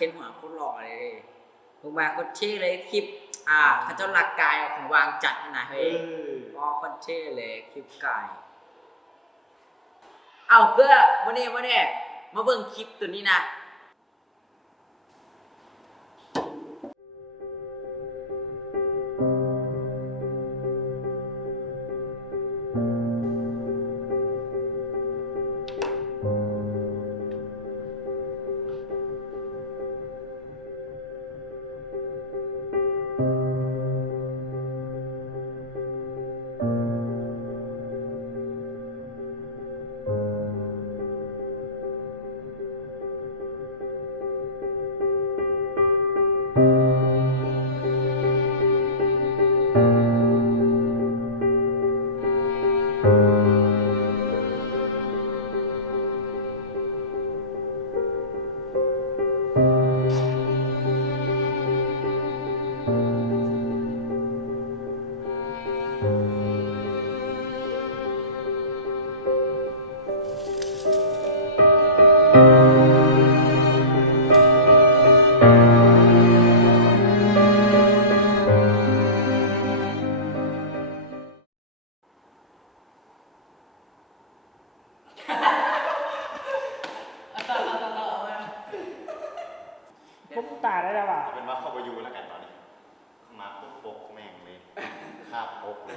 เค้นหัวโคตรหล่อเลยลงมาโคตรเท่เลยคลิปเขาเจ้าหลักกายของวางจัดนะเฮ้ยก็โคตรเท่เลยคลิปกายเอาเพื่อวันนี้มาเบิ่งคลิปตัวนี้นะพบตาได้แล้วว่ะเอาเป็นว่าเข้าไปอยู่แล้วกันตอนนี้มาปุ๊บปกแม่งเลยคาบปกเลย